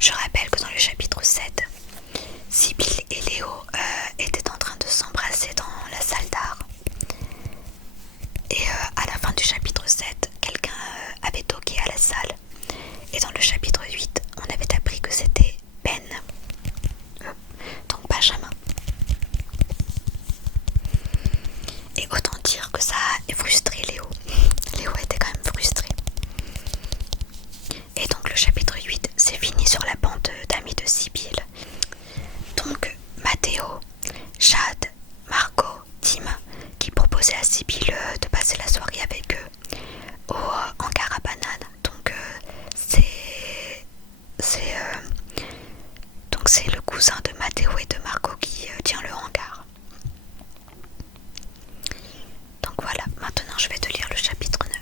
Je rappelle que dans le chapitre 7, Sibylle et Léo étaient en train de s'embrasser dans la salle d'art. Et à la fin du chapitre 7, quelqu'un avait toqué à la salle. Et dans le chapitre 8, on avait appris que c'était Ben, donc Benjamin. Et autant dire que ça a frustré Léo. Léo était quand même frustré. Et donc le chapitre 8, c'est fini sur la bande d'amis de Sibylle. Donc Mathéo, Jade, Margot, Tim, qui proposaient à Sibylle de passer la soirée avec eux au hangar à bananes. Donc c'est le cousin de Mathéo et de Margot qui tient le hangar. Donc voilà, maintenant je vais te lire le chapitre 9.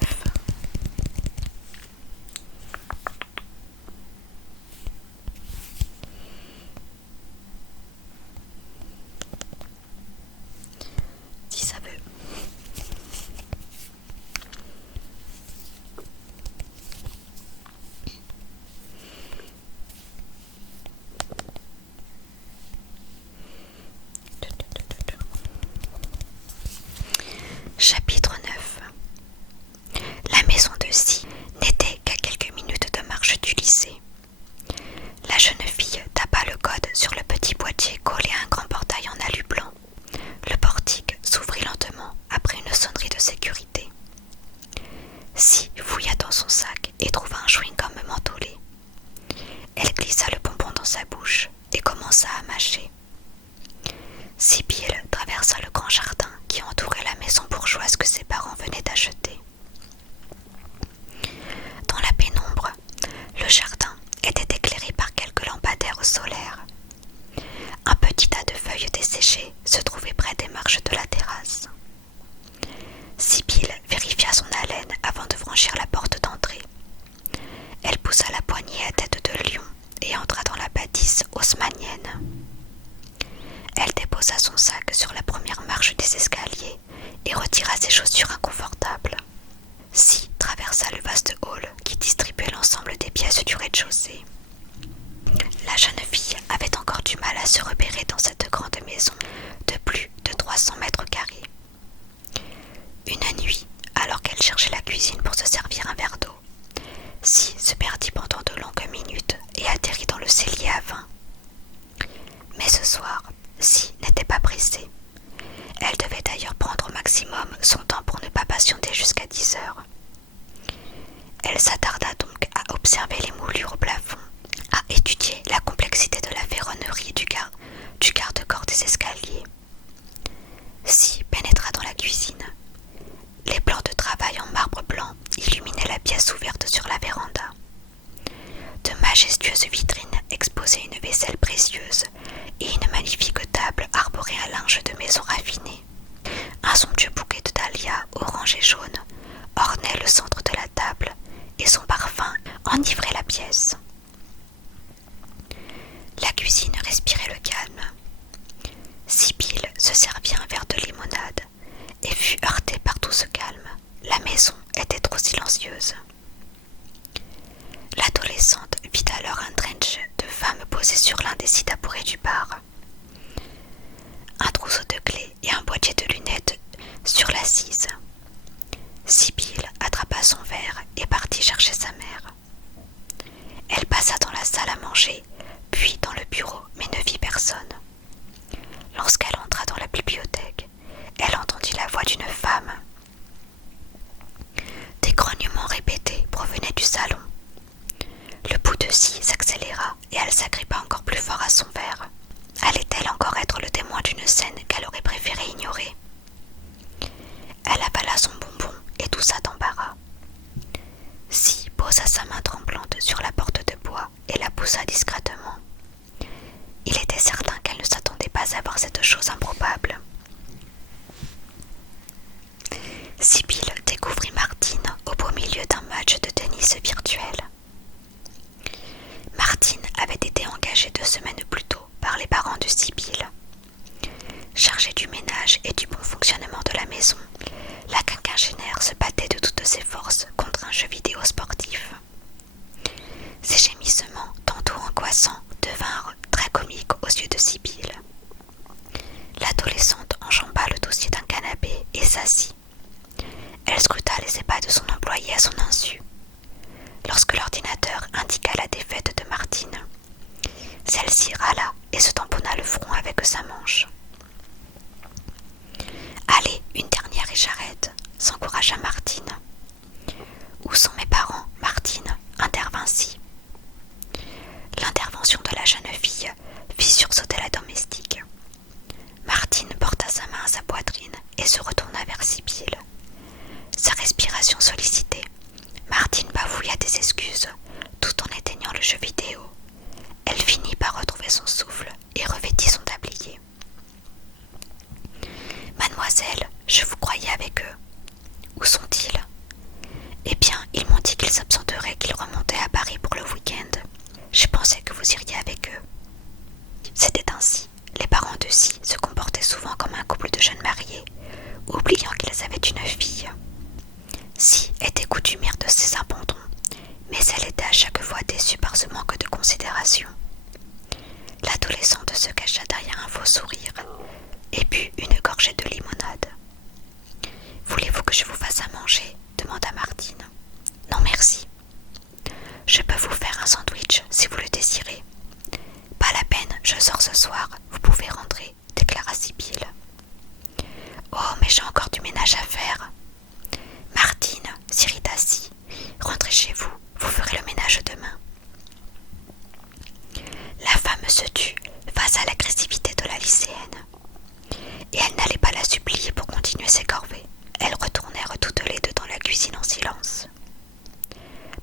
Si ça veut. Chapitre 9. La maison de Si n'était qu'à quelques minutes de marche du lycée. La jeune fille tapa le code sur le petit boîtier collé à un grand portail en alu blanc. Le portique s'ouvrit lentement après une sonnerie de sécurité. Si fouilla dans son sac et trouva un chewing-gum mentholé. Elle glissa le bonbon dans sa bouche et commença à mâcher. Sibylle traversa le grand jardin qui entourait la maison bourgeoise que ses parents venaient d'acheter. Dans la pénombre, le jardin était éclairé par quelques lampadaires solaires. Un petit tas de feuilles desséchées se trouvait près des marches de la terrasse. Sibylle vérifia son haleine avant de franchir la porte d'entrée. Elle poussa la poignée à tête de lion et entra dans la bâtisse haussmannienne. Elle déposa son sac sur la première marche des escaliers et retira ses chaussures inconfortables. Si traversa le vaste hall qui distribuait l'ensemble des pièces du rez-de-chaussée. La jeune fille avait encore du mal à se repérer dans cette grande maison de plus de 300 mètres carrés. Une nuit, alors qu'elle cherchait la cuisine pour se servir un verre d'eau, Si se perdit pendant de longues minutes et atterrit dans le cellier à vin. Mais ce soir, Si n'était pas pressée. Elle devait d'ailleurs prendre au maximum son temps pour ne pas patienter jusqu'à 10 heures. Elle s'attarda donc à observer les moulures au plafond, à étudier la complexité de la ferronnerie du garde-corps des escaliers. Si pénétra dans la cuisine. Les plans de travail en marbre blanc illuminaient la pièce ouverte sur la véranda. De majestueuses vitrines exposaient une vaisselle précieuse et une magnifique table arborait un linge de maison raffiné. Un somptueux bouquet de dahlias orange et jaune ornait le centre de la table et son parfum enivrait la pièce. La cuisine respirait le calme. Sibylle se servit un verre de limonade et fut heurtée par tout ce calme. La maison était trop silencieuse. L'adolescente vit alors un trench de femme posé sur l'un des 6 tabourets du bar. Un trousseau de clés et un boîtier de lunettes sur l'assise. Sibylle attrapa son verre et partit chercher sa mère. Elle passa dans la salle à manger, puis dans le bureau, mais ne vit personne. Lorsqu'elle entra dans la bibliothèque, elle entendit la voix d'une femme. Des grognements répétés provenaient du salon. Le pouls de Si s'accéléra et elle s'agrippa encore plus fort à son verre. Allait-elle encore être le témoin d'une scène qu'elle aurait préféré ignorer? Elle avala son bonbon et toussa d'embarras. Si posa sa main tremblante sur la porte de bois et la poussa discrètement. Il était certain qu'elle ne s'attendait pas à voir cette chose improbable. Sibylle découvrit Martine au beau milieu d'un match de tennis virtuel. Martine avait été engagée 2 semaines plus tôt par les parents de Sibylle. Chargée du ménage et du bon fonctionnement de la maison, la quinquagénaire se battait de toutes ses forces contre un jeu vidéo sportif. Ses gémissements, tantôt vous iriez avec eux. C'était ainsi. Les parents de Si se comportaient souvent comme un couple de jeunes mariés, oubliant qu'ils avaient une fille. Si était coutumière de ses abandons, mais elle était à chaque fois déçue par ce manque de considération. L'adolescente se cacha derrière un faux sourire et but une gorgée de limonade. « Voulez-vous que je vous fasse à manger ?» demanda Martine. « Non merci. Je peux vous faire un sandwich si vous le désirez. »« Pas la peine, je sors ce soir, vous pouvez rentrer, » déclara Sibylle. « Oh, mais j'ai encore du ménage à faire. »« Martine, » s'irrita Si, « rentrez chez vous, vous ferez le ménage demain. » La femme se tut face à l'agressivité de la lycéenne. Et elle n'allait pas la supplier pour continuer ses corvées. Elles retournèrent toutes les deux dans la cuisine en silence.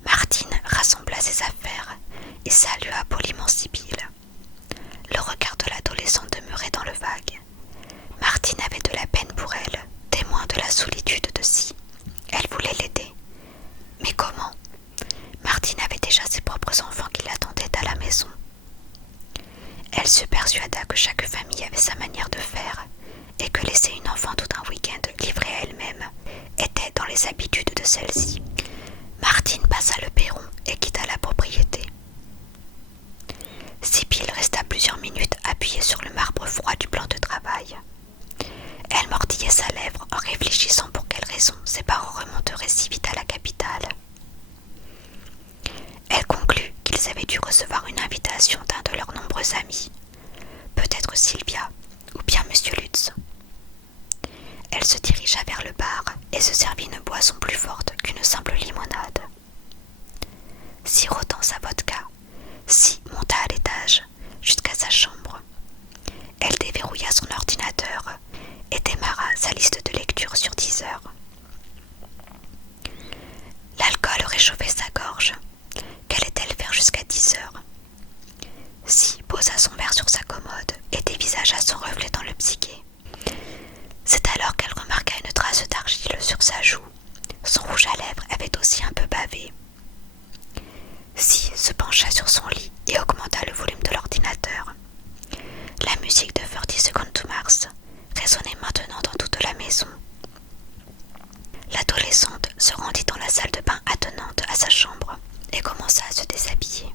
Martine rassembla ses affaires et salua poliment Sibylle. Le regard de l'adolescente demeurait dans le vague. Martine avait de la peine pour elle, témoin de la solitude de Si. Elle voulait l'aider. Mais comment ? Martine avait déjà ses propres enfants qui l'attendaient à la maison. Elle se persuada que chaque famille avait sa manière de faire et que laisser une enfant tout un week-end livrée à elle-même était dans les habitudes de celle-ci. Martine passa le perron et quitta la propriété. Sibylle resta plusieurs minutes appuyée sur le marbre froid du plan de travail. Elle mordillait sa lèvre en réfléchissant pour quelle raison ses parents remonteraient si vite à la capitale. Elle conclut qu'ils avaient dû recevoir une invitation d'un de leurs nombreux amis, peut-être Sylvia ou bien Monsieur Lutz. Elle se dirigea vers le bar et se servit une boisson plus forte qu'une simple limonade. Sirotant sa vodka, Si monta à l'étage jusqu'à sa chambre. Elle déverrouilla son ordinateur et démarra sa liste de lecture sur 10 heures. L'alcool réchauffait sa gorge. Qu'allait-elle faire jusqu'à 10 heures ? Si posa son verre sur sa commode et dévisagea son reflet dans le psyché. C'est alors qu'elle remarqua une trace d'argile sur sa joue. Son rouge à lèvres avait aussi un peu bavé. Si se pencha sur son lit et augmenta le volume de l'ordinateur. La musique de 30 Seconds to Mars résonnait maintenant dans toute la maison. L'adolescente se rendit dans la salle de bain attenante à sa chambre et commença à se déshabiller.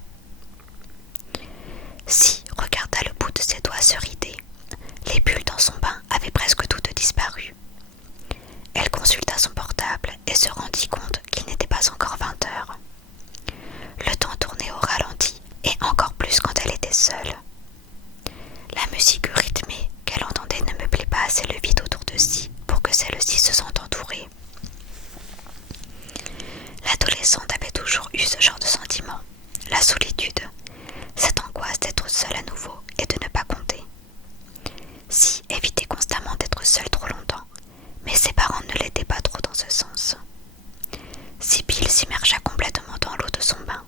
Si regarda le bout de ses doigts se rider. Les bulles dans son bain avaient presque toutes disparu. Elle consulta son portable et se rendit compte qu'il n'était pas encore 20 heures. Le temps tournait au ralenti et encore plus quand elle était seule. La musique rythmée qu'elle entendait ne meublait pas assez le vide autour de Si pour que celle-ci se sente entourée. L'adolescente avait toujours eu ce genre de sentiment, la solitude, cette angoisse d'être seule à nouveau et de ne pas compter. Si évitait constamment d'être seule trop longtemps, mais ses parents ne l'aidaient pas trop dans ce sens. Sibylle s'immergea complètement dans l'eau de son bain.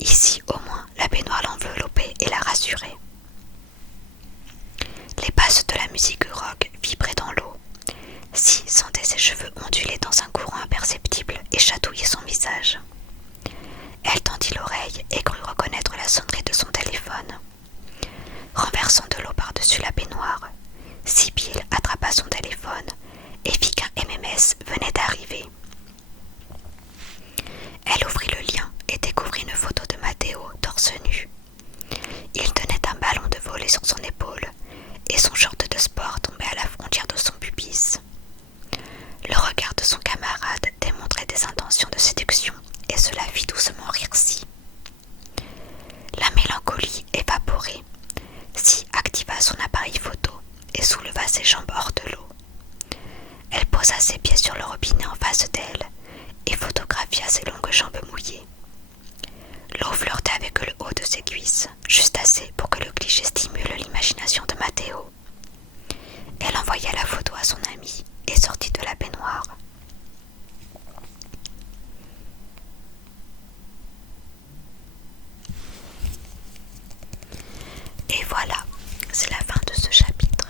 Ici, au moins, la baignoire l'enveloppait et la rassurait. Les basses de la musique rock vibraient dans l'eau. Si sentait ses cheveux onduler dans un courant imperceptible et chatouiller son visage. Elle tendit l'oreille et crut reconnaître la sonnerie de son téléphone. Renversant de l'eau par-dessus la baignoire, Sibylle attrapa son téléphone et vit qu'un MMS venait d'arriver. Elle ouvrit le lien et découvrit une photo de Matteo torse nu. Il tenait un ballon de volley sur son épaule et son short de sport tombait à la frontière de son pubis. Le regard de son camarade démontrait des intentions de séduction et cela fit doucement rire Si. La mélancolie évaporée, Si activa son appareil photo et souleva ses jambes hors de l'eau. Elle posa ses pieds sur le robinet en face d'elle et photographia ses longues jambes mouillées. L'eau flirtait avec le haut de ses cuisses, juste assez pour que le cliché stimule l'imagination de Matteo. Elle envoya la photo à son ami et sortit de la baignoire. Et voilà, c'est la fin de ce chapitre.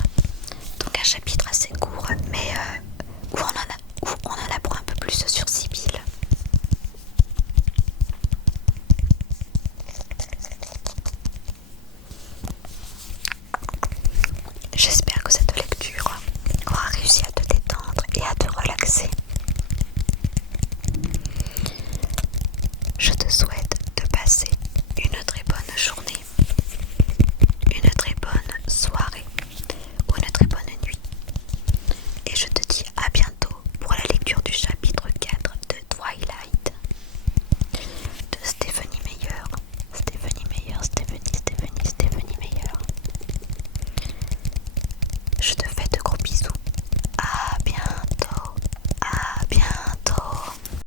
Donc un chapitre assez court, mais où on en apprend un peu plus sur Sibylle. cette lecture aura réussi à te détendre et à te relaxer. Je te souhaite de passer une très bonne journée, une très bonne soirée ou une très bonne nuit. Et je te dis à bientôt pour la lecture du chapitre 4 de Twilight de Stephenie Meyer. Stephenie Meyer. Je te